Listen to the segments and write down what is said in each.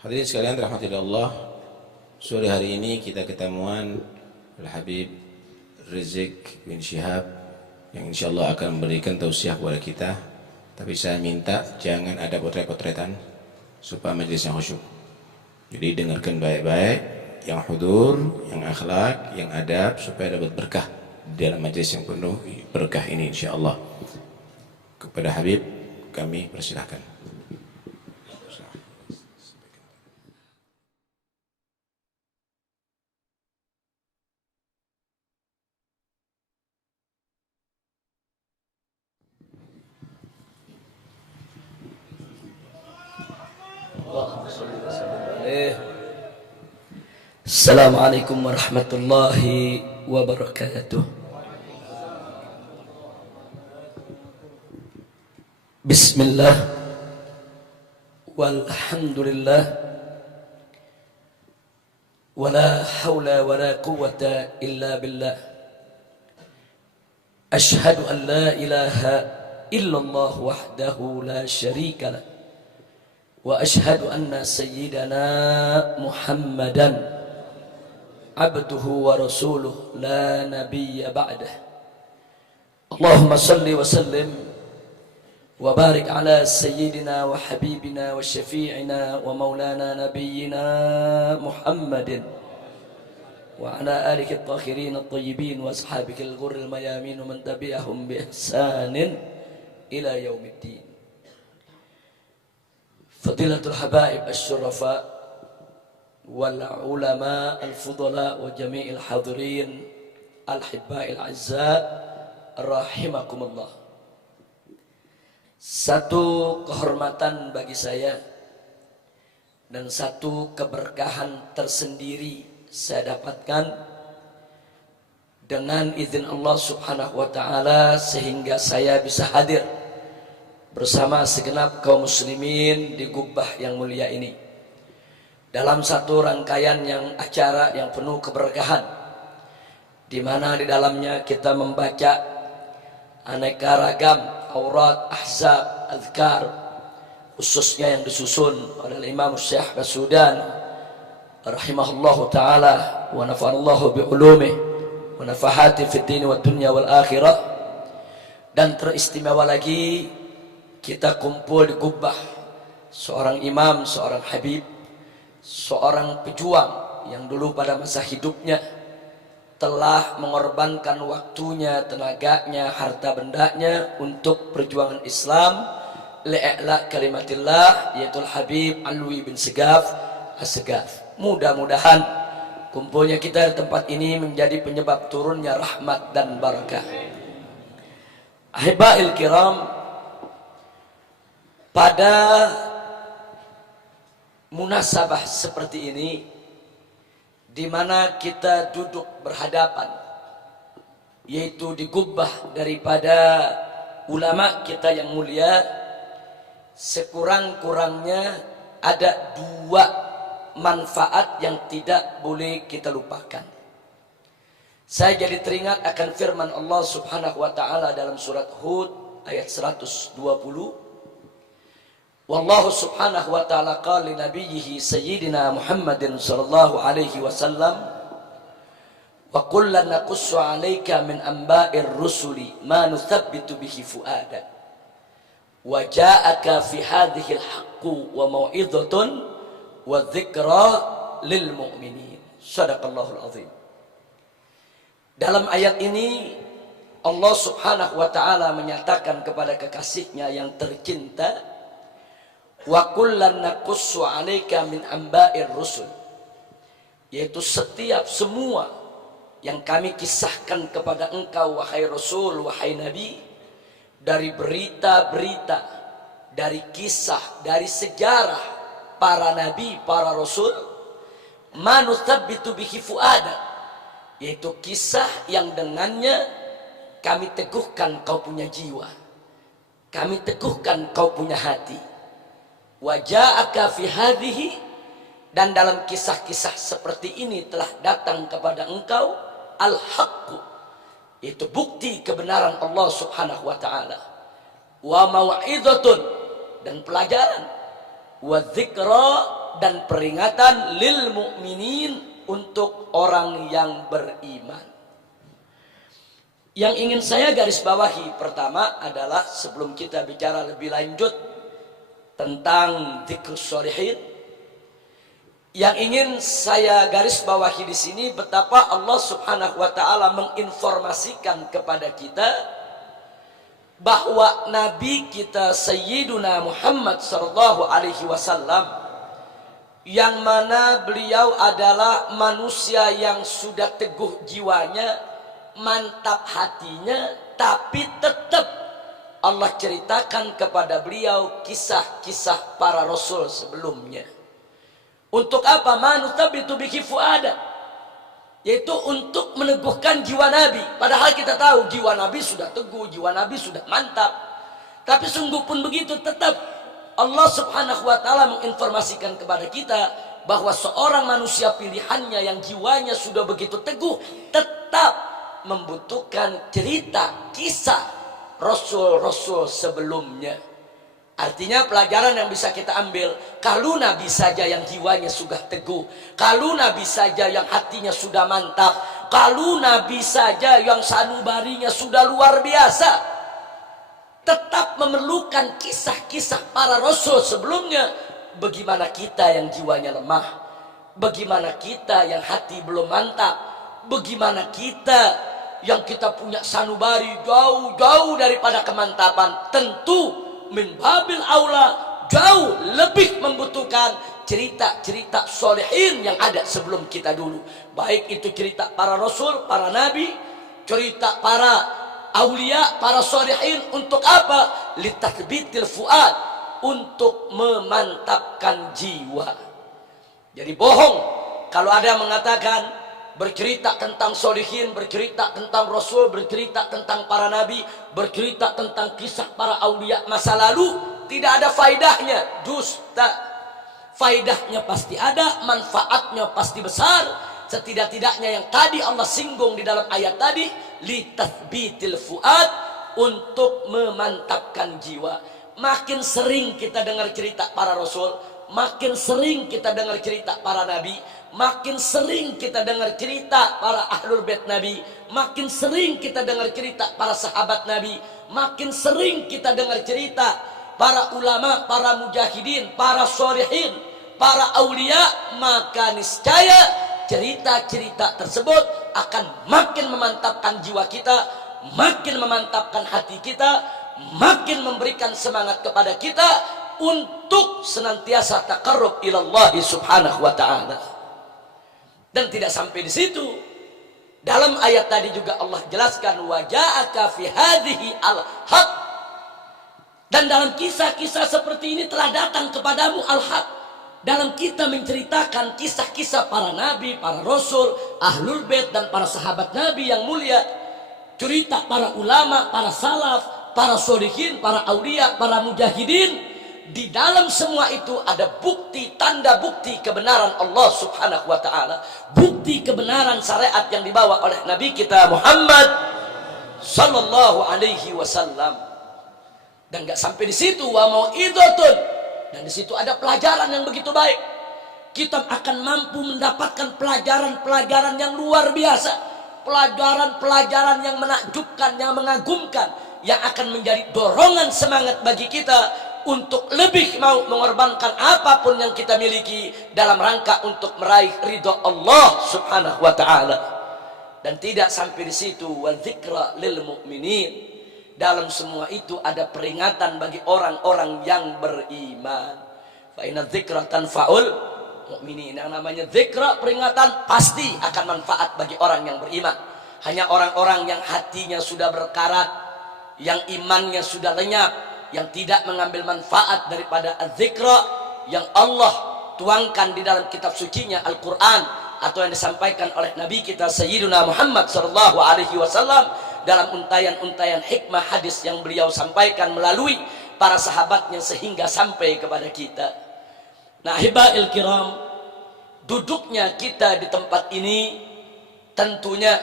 Hadirin sekalian rahmati Allah, sore hari ini kita ketemuan Al-Habib Rizik bin Syihab yang insyaallah akan memberikan tausiah kepada kita. Tapi saya minta jangan ada potret-potretan supaya majelisnya khusyuk. Jadi dengarkan baik-baik, yang hudur, yang akhlak, yang adab, supaya dapat berkah di dalam majelis yang penuh berkah ini insyaallah. Kepada Habib kami persilahkan. Assalamualaikum warahmatullahi wabarakatuh. Bismillah walhamdulillah wala hawla wala quwwata illa billah. Ashhadu an la ilaha illallah wahdahu la syarika lah. Wa ashhadu anna sayyidana Muhammadan abduhu wa rasuluh la nabiyya ba'dah. Allahumma salli wa sallim wa barik ala sayyidina wa habibina wa syafi'ina wa maulana nabiyyina Muhammadin wa ala alihi at-tahirin at-tayyibin wa ashabihi al-ghurril mayamin wa man tabi'ahum bi ihsanin ila yaumiddin. Fadilatul habaib asy-syurafa wal ulama al-fudala wa jami'il hadirin al-hibba'il azza rahimakumullah. Satu kehormatan bagi saya dan satu keberkahan tersendiri saya dapatkan dengan izin Allah Subhanahu wa taala sehingga saya bisa hadir bersama segenap kaum muslimin di gubbah yang mulia ini dalam satu rangkaian yang acara yang penuh keberkahan, di mana di dalamnya kita membaca aneka ragam aurat, ahzab, azkar, khususnya yang disusun oleh Imam Syekh Basudan rahimahullahu taala wa nafa'allahu bi ulumih wa nafahati fid din wad dunya wal akhirah. Dan teristimewa lagi kita kumpul di gubbah seorang imam, seorang habib, seorang pejuang yang dulu pada masa hidupnya telah mengorbankan waktunya, tenaganya, harta bendanya untuk perjuangan Islam li'a'la kalimatillah, yaitu Habib Alwi bin Segaf As-Segaf. Mudah-mudahan kumpulnya kita di tempat ini menjadi penyebab turunnya rahmat dan barakah. Ahibba'il kiram, pada munasabah seperti ini di mana kita duduk berhadapan, yaitu di gubbah daripada ulama kita yang mulia, sekurang-kurangnya ada dua manfaat yang tidak boleh kita lupakan. Saya jadi teringat akan firman Allah Subhanahu wa taala dalam surat Hud ayat 120. Wallahu subhanahu wa ta'ala qala li nabiyhi sayyidina Muhammadin sallallahu alaihi wasallam wa kullan naqussu 'alaika min anba'ir rusuli ma nuthabbitu bihi fu'adak wa ja'aka fi hadhihi al-haqqu wa mau'izatun wa dzikra lil mu'minin. Shadaqallahul azim. Dalam ayat ini Allah subhanahu wa ta'ala menyatakan kepada kekasihnya yang tercinta, wa kullan naqussu 'alaika min amba'ir rusul, yaitu setiap semua yang kami kisahkan kepada engkau wahai Rasul, wahai Nabi, dari berita-berita, dari kisah, dari sejarah para Nabi, para Rasul, manuthabbitu bihi fu'ada, yaitu kisah yang dengannya kami teguhkan kau punya jiwa, kami teguhkan kau punya hati. Waja'aka fi hadhihi, dan dalam kisah-kisah seperti ini telah datang kepada engkau al-haqqu, yaitu bukti kebenaran Allah Subhanahu wa taala, wa mau'izatun, dan pelajaran, wa dzikra dan peringatan lil mu'minin untuk orang yang beriman. Yang ingin saya garis bawahi pertama adalah sebelum kita bicara lebih lanjut tentang dzikrus sholihin, yang ingin saya garis bawahi di sini betapa Allah Subhanahu wa taala menginformasikan kepada kita bahwa Nabi kita Sayyiduna Muhammad sallallahu alaihi wasallam, yang mana beliau adalah manusia yang sudah teguh jiwanya, mantap hatinya, tapi tetap Allah ceritakan kepada beliau kisah-kisah para rasul sebelumnya. Untuk apa? Manutsabitu bihi fuada, yaitu untuk meneguhkan jiwa Nabi. Padahal kita tahu jiwa Nabi sudah teguh, jiwa Nabi sudah mantap. Tapi sungguh pun begitu, tetap Allah Subhanahu wa taala menginformasikan kepada kita bahwa seorang manusia pilihannya yang jiwanya sudah begitu teguh tetap membutuhkan cerita kisah rasul-rasul sebelumnya. Artinya pelajaran yang bisa kita ambil, kalau Nabi saja yang jiwanya sudah teguh, kalau Nabi saja yang hatinya sudah mantap, kalau Nabi saja yang sanubarinya sudah luar biasa, tetap memerlukan kisah-kisah para rasul sebelumnya. Bagaimana kita yang jiwanya lemah? Bagaimana kita yang hati belum mantap? Bagaimana kita yang kita punya sanubari jauh-jauh daripada kemantapan? Tentu min babil aula jauh lebih membutuhkan cerita-cerita solehin yang ada sebelum kita dulu. Baik itu cerita para rasul, para nabi, cerita para aulia, para solehin. Untuk apa? Litathbitil fuad, untuk memantapkan jiwa. Jadi bohong kalau ada yang mengatakan bercerita tentang solihin, bercerita tentang rasul, bercerita tentang para nabi, bercerita tentang kisah para aulia masa lalu, tidak ada faidahnya. Dusta. Faidahnya pasti ada, manfaatnya pasti besar. Setidak-tidaknya yang tadi Allah singgung di dalam ayat tadi, litathbitil fuad, untuk memantapkan jiwa. Makin sering kita dengar cerita para rasul, makin sering kita dengar cerita para nabi, makin sering kita dengar cerita para ahlul bait Nabi, makin sering kita dengar cerita para sahabat Nabi, makin sering kita dengar cerita para ulama, para mujahidin, para sholihin, para aulia, maka niscaya cerita-cerita tersebut akan makin memantapkan jiwa kita, makin memantapkan hati kita, makin memberikan semangat kepada kita untuk senantiasa taqarrub ilallah subhanahu wa ta'ala. Dan tidak sampai di situ. Dalam ayat tadi juga Allah jelaskan wa ja'aka fi hadhihi al-haq. Dan dalam kisah-kisah seperti ini telah datang kepadamu al-haq. Dalam kita menceritakan kisah-kisah para nabi, para rasul, ahlul bait dan para sahabat nabi yang mulia, cerita para ulama, para salaf, para sholihin, para aulia, para mujahidin. Di dalam semua itu ada bukti, tanda bukti kebenaran Allah Subhanahu wa ta'ala, bukti kebenaran syariat yang dibawa oleh Nabi kita Muhammad sallallahu alaihi wasallam. Dan gak sampai di situ, wa mau'idhatun, dan di situ ada pelajaran yang begitu baik. Kita akan mampu mendapatkan pelajaran-pelajaran yang luar biasa, pelajaran-pelajaran yang menakjubkan, yang mengagumkan, yang akan menjadi dorongan semangat bagi kita untuk lebih mau mengorbankan apapun yang kita miliki dalam rangka untuk meraih ridha Allah Subhanahu wa ta'ala. Dan tidak sampai di situ, wa dzikra lil mu'minin. Dalam semua itu ada peringatan bagi orang-orang yang beriman. Fa inna dzikra tanfa'ul mu'minin. Yang namanya dzikra, peringatan, pasti akan manfaat bagi orang yang beriman. Hanya orang-orang yang hatinya sudah berkarat, yang imannya sudah lenyap, yang tidak mengambil manfaat daripada az-zikra yang Allah tuangkan di dalam kitab sucinya Al-Quran, atau yang disampaikan oleh Nabi kita Sayyiduna Muhammad sallallahu alaihi wasallam dalam untayan-untayan hikmah hadis yang beliau sampaikan melalui para sahabatnya sehingga sampai kepada kita. Nah, hibail kiram, duduknya kita di tempat ini tentunya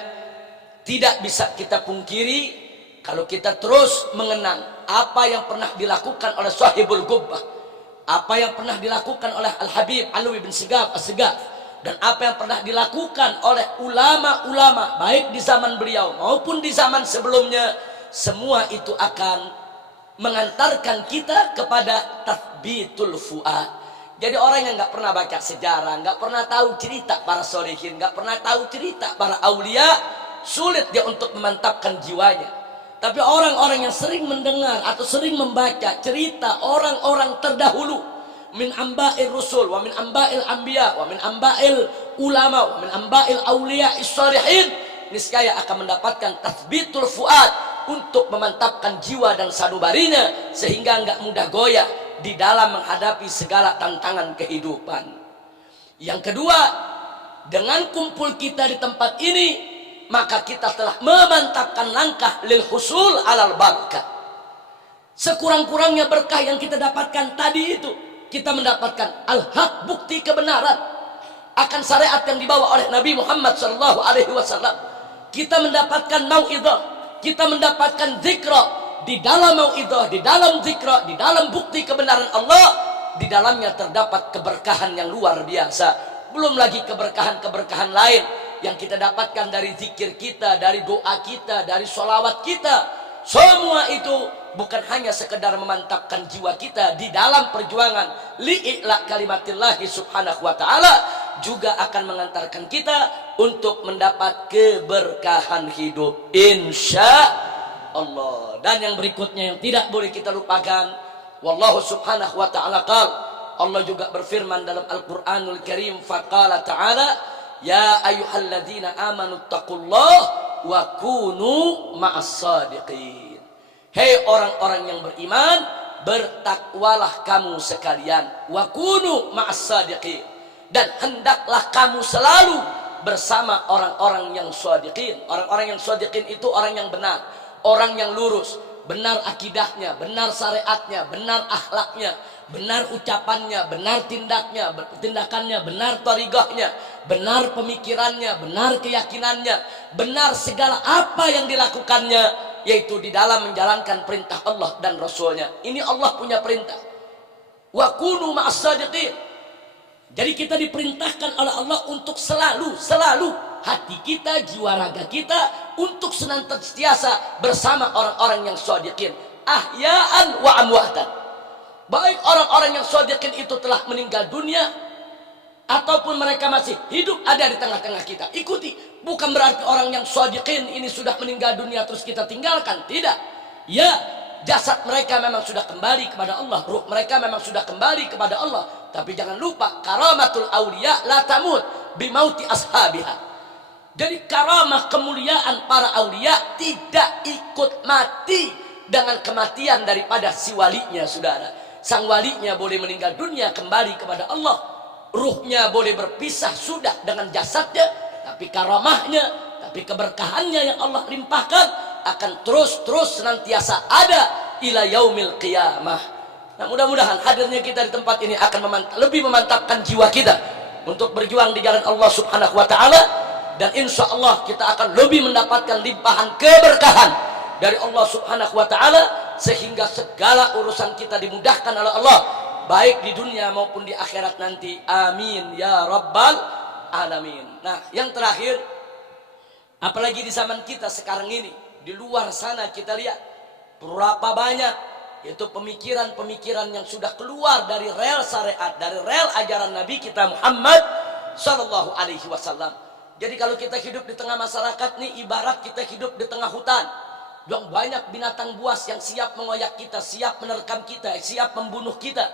tidak bisa kita pungkiri kalau kita terus mengenang apa yang pernah dilakukan oleh sahibul gubbah, apa yang pernah dilakukan oleh Al-Habib Alwi bin Sigaf As-Sigaf, dan apa yang pernah dilakukan oleh ulama-ulama baik di zaman beliau maupun di zaman sebelumnya, semua itu akan mengantarkan kita kepada tathbitul fuad. Jadi orang yang nggak pernah baca sejarah, nggak pernah tahu cerita para sholihin, nggak pernah tahu cerita para aulia, sulit dia untuk memantapkan jiwanya. Tapi orang-orang yang sering mendengar atau sering membaca cerita orang-orang terdahulu, min amba'il rusul, wa min amba'il anbiya, wa min amba'il ulama, wa min amba'il aulia is-shalihin, niscaya akan mendapatkan tathbitul fuad untuk memantapkan jiwa dan sanubarinya sehingga nggak mudah goyah di dalam menghadapi segala tantangan kehidupan. Yang kedua, dengan kumpul kita di tempat ini, maka kita telah memantapkan langkah lil husul alal barakah. Sekurang-kurangnya berkah yang kita dapatkan tadi itu, kita mendapatkan al-haq, bukti kebenaran akan syariat yang dibawa oleh Nabi Muhammad SAW. Kita mendapatkan mau'idhah, kita mendapatkan zikra. Di dalam mau'idhah, di dalam zikra, di dalam bukti kebenaran Allah, di dalamnya terdapat keberkahan yang luar biasa. Belum lagi keberkahan-keberkahan lain yang kita dapatkan dari zikir kita, dari doa kita, dari sholawat kita. Semua itu bukan hanya sekedar memantapkan jiwa kita di dalam perjuangan li'ila kalimatillahi subhanahu wa ta'ala, juga akan mengantarkan kita untuk mendapat keberkahan hidup insya Allah. Dan yang berikutnya yang tidak boleh kita lupakan, wallahu subhanahu wa ta'ala qala, Allah juga berfirman dalam Al-Qur'anul Karim, faqala ta'ala ya ayyuhalladzina amanu taqullah wa kunu ma'as sadiqin. Hei orang-orang yang beriman, bertakwalah kamu sekalian, wa kunu ma'as sadiqin, dan hendaklah kamu selalu bersama orang-orang yang shadiqin. Orang-orang yang shadiqin itu orang yang benar, orang yang lurus, benar akidahnya, benar syariatnya, benar akhlaknya, benar ucapannya, benar tindakannya, benar tarigahnya, benar pemikirannya, benar keyakinannya, benar segala apa yang dilakukannya, yaitu di dalam menjalankan perintah Allah dan Rasulnya. Ini Allah punya perintah, wa kunu ma'as sadiqin. Jadi kita diperintahkan oleh Allah untuk selalu hati kita, jiwa raga kita untuk senantiasa bersama orang-orang yang shadiqin, ahya'an wa amwatan. Baik orang-orang yang shadiqin itu telah meninggal dunia ataupun mereka masih hidup ada di tengah-tengah kita, ikuti. Bukan berarti orang yang shadiqin ini sudah meninggal dunia terus kita tinggalkan, tidak. Ya, jasad mereka memang sudah kembali kepada Allah, ruh mereka memang sudah kembali kepada Allah. Tapi jangan lupa, karamatul awliya la tamut bimauti ashabiha. Jadi karamah kemuliaan para aulia tidak ikut mati dengan kematian daripada si walinya, saudara. Sang walinya boleh meninggal dunia kembali kepada Allah, ruhnya boleh berpisah sudah dengan jasadnya, tapi karamahnya, tapi keberkahannya yang Allah limpahkan akan terus senantiasa ada ila yaumil qiyamah. Nah, mudah-mudahan hadirnya kita di tempat ini akan lebih memantapkan jiwa kita untuk berjuang di jalan Allah subhanahu wa ta'ala, dan insya Allah kita akan lebih mendapatkan limpahan keberkahan dari Allah subhanahu wa ta'ala, sehingga segala urusan kita dimudahkan oleh Allah baik di dunia maupun di akhirat nanti, amin ya rabbal alamin. Nah, yang terakhir, apalagi di zaman kita sekarang ini, di luar sana kita lihat berapa banyak yaitu pemikiran-pemikiran yang sudah keluar dari rel syariat, dari rel ajaran Nabi kita Muhammad sallallahu alaihi wasallam. Jadi kalau kita hidup di tengah masyarakat nih, ibarat kita hidup di tengah hutan. Yang banyak binatang buas yang siap mengoyak kita, siap menerkam kita, siap membunuh kita.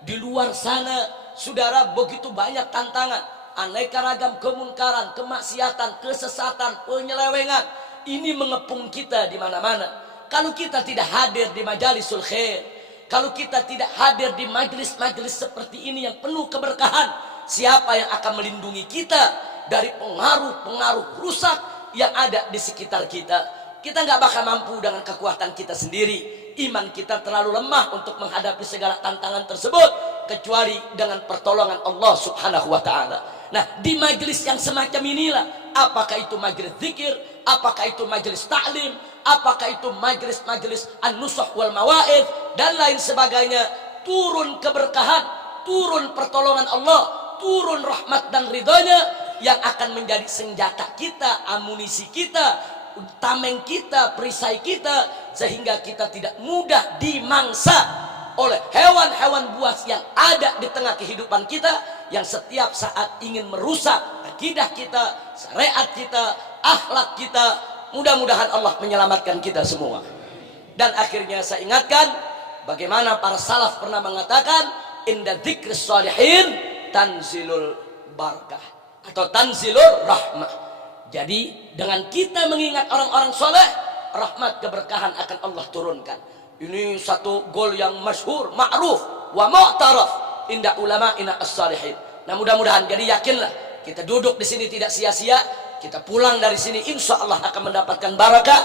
Di luar sana, saudara, begitu banyak tantangan, aneka ragam kemunkaran, kemaksiatan, kesesatan, penyelewengan. Ini mengepung kita di mana-mana. Kalau kita tidak hadir di majalisul khair, kalau kita tidak hadir di majelis-majelis seperti ini yang penuh keberkahan, siapa yang akan melindungi kita dari pengaruh-pengaruh rusak yang ada di sekitar kita? Kita nggak bakal mampu dengan kekuatan kita sendiri. Iman kita terlalu lemah untuk menghadapi segala tantangan tersebut, kecuali dengan pertolongan Allah subhanahu wa ta'ala. Nah, di majelis yang semacam inilah, apakah itu majelis zikir, apakah itu majelis ta'lim, apakah itu majelis-majelis an-nusuh wal mawa'id dan lain sebagainya, turun keberkahan, turun pertolongan Allah, turun rahmat dan ridhonya yang akan menjadi senjata kita, amunisi kita, tameng kita, perisai kita, sehingga kita tidak mudah dimangsa oleh hewan-hewan buas yang ada di tengah kehidupan kita, yang setiap saat ingin merusak akidah kita, syariat kita, akhlak kita. Mudah-mudahan Allah menyelamatkan kita semua. Dan akhirnya saya ingatkan bagaimana para salaf pernah mengatakan, inda dzikris shalihin tanzilul barakah atau tanzilur rahmah. Jadi dengan kita mengingat orang-orang soleh, rahmat keberkahan akan Allah turunkan. Ini satu gol yang masyhur, ma'ruf wa mu'taraf inda ulama'ina as-salihin. Nah, mudah-mudahan jadi yakinlah kita duduk di sini tidak sia-sia, kita pulang dari sini insya Allah akan mendapatkan barakah,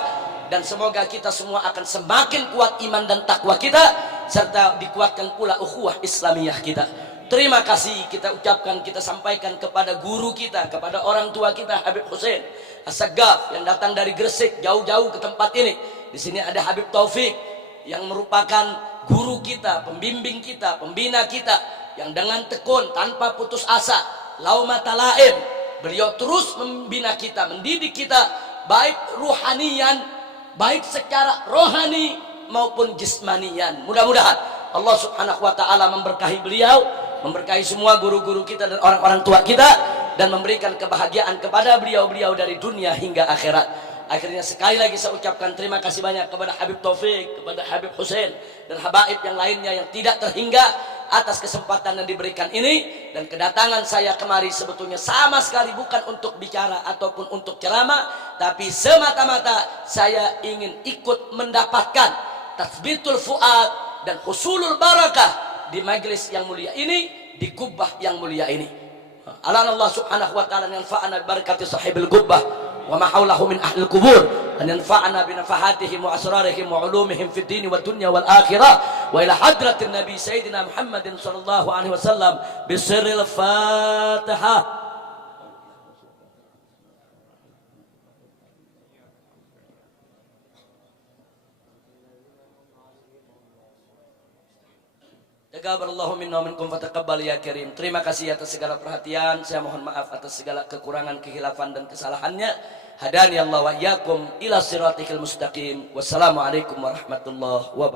dan semoga kita semua akan semakin kuat iman dan takwa kita, serta dikuatkan pula ukhuwah Islamiyah kita. Terima kasih kita ucapkan, kita sampaikan kepada guru kita, kepada orang tua kita Habib Hussein As-Saggaf yang datang dari Gresik jauh-jauh ke tempat ini. Di sini ada Habib Taufik yang merupakan guru kita, pembimbing kita, pembina kita, yang dengan tekun tanpa putus asa, laumata laim, beliau terus membina kita, mendidik kita baik ruhanian, baik secara rohani maupun jismanian. Mudah-mudahan Allah Subhanahu wa taala memberkahi beliau, memberkahi semua guru-guru kita dan orang-orang tua kita, dan memberikan kebahagiaan kepada beliau-beliau dari dunia hingga akhirat. Akhirnya sekali lagi saya ucapkan terima kasih banyak kepada Habib Taufik, kepada Habib Hussein, dan habaib yang lainnya yang tidak terhingga atas kesempatan yang diberikan ini. Dan kedatangan saya kemari sebetulnya sama sekali bukan untuk bicara ataupun untuk ceramah, tapi semata-mata saya ingin ikut mendapatkan tathbitul fuad dan husulul barakah di majelis yang mulia ini, di kubbah yang mulia ini. Alan Allah Subhanahu wa taala yanfa'ana bi barakati sahibil kubbah wa ma haulahu min ahlil kubur, an yanfa'ana bi nafahatihim wa asrarihim wa ulumihim fid din wa dunya wal akhirah, wa ila hadratin nabi sayyidina Muhammadin sallallahu alaihi wasallam bi sirril Fatihah. Taqabbalallahu minna wa minkum fataqabbal ya karim. Terima kasih atas segala perhatian. Saya mohon maaf atas segala kekurangan, kehilafan dan kesalahannya. Hadani Allah wa iyyakum ila siratikal mustaqim. Wassalamualaikum warahmatullahi wabarakatuh.